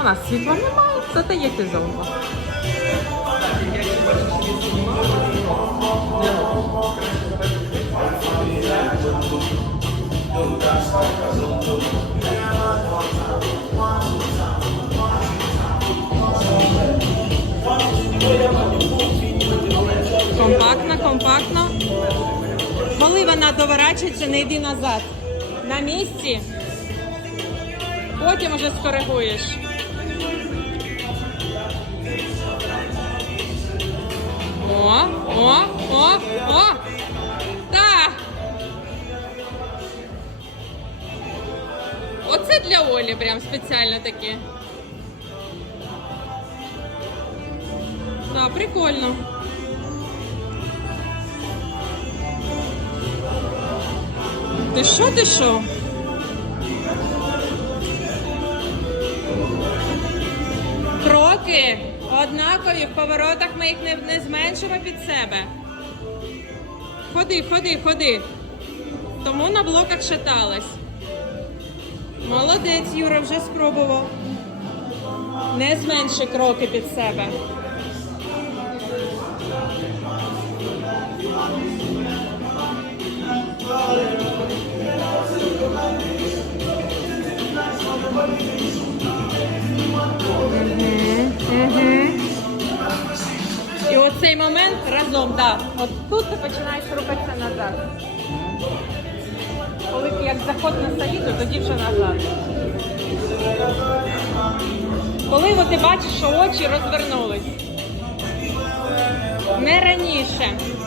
У нас світла немає, зате є фізонка. Компактно, компактно. Коли вона доворачується, не йди назад. На місці. Потім уже скоригуєш. О, о, о, о! Так! Оце для Олі прям спеціально таке. Так, прикольно. Ти що, ти що? Кроки однакові, в поворотах ми їх не, не зменшимо під себе. Ходи, ходи, ходи. Тому на блоках шаталась. Молодець, Юра, вже спробував. Не зменши кроки під себе. І оцей момент разом, так. От тут ти починаєш рухатися назад. Коли як заход на саліту, тоді вже назад. Коли ти бачиш, що очі розвернулись. Не раніше.